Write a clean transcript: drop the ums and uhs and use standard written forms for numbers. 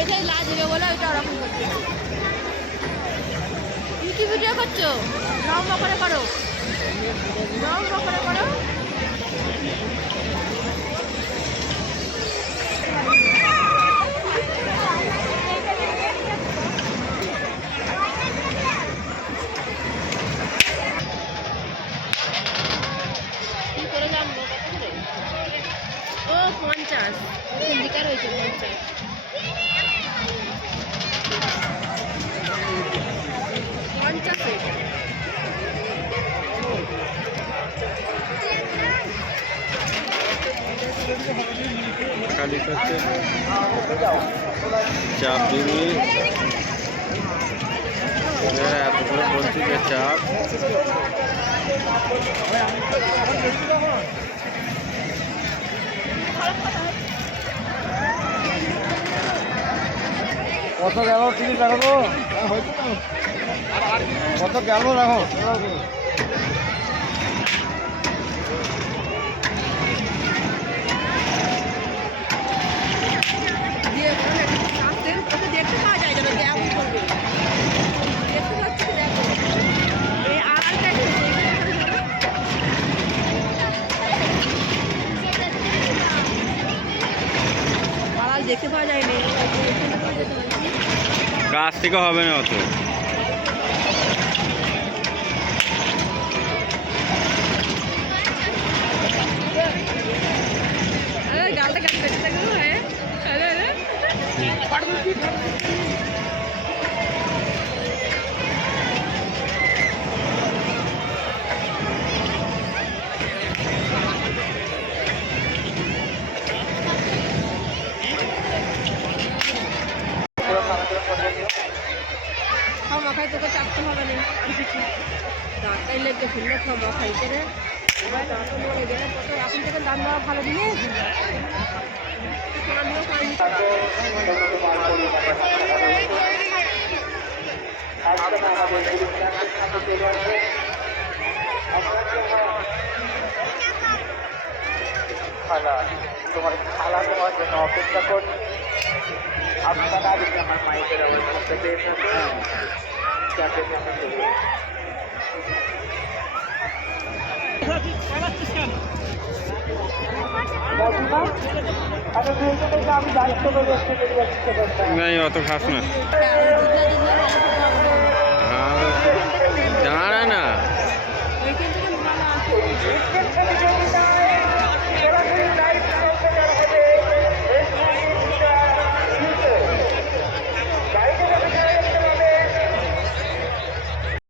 এইটাই লাজবে বলে ওইটা ওরকম করছে। কি ভিডিও করছো? লম্বা করে করো, লম্বা করে করো। কি করে জানবো কত করে? ও 50 লিটার হয়েছে 50। খালি করছে চাপ দিবি এতগুলো বলছি যে চাপ কত গেল টিকিট রাখো কত গেল রাখো দেখতে পাওয়া যায় না, কেমন করবে দেখতে পাচ্ছি। দেখো এই আড়ালটা আড়াল দেখতে পাওয়া যায়নি, গাছ থেকে হবে না অত। গালটা কাটতে দেখতে থাকবো। হ্যাঁ খাওয়া খাই তোকে চাপতে হবে না আর কিছু দাঁড়টাই লেগে ফেললে খাওয়া খাইতে রে এবার দাঁড়টা মরে গেলে কত এখন থেকে দাম দেওয়া ভালো জিনিস। আমিও খাইনি। তোমার খালা তোমার জন্য অপেক্ষা করছি। আপনারা আজকে আমার মাইকের আওয়াজ করতে পেয়েছেন আমি দায়িত্ব করে নাই অত খাস না, দাঁড়া না।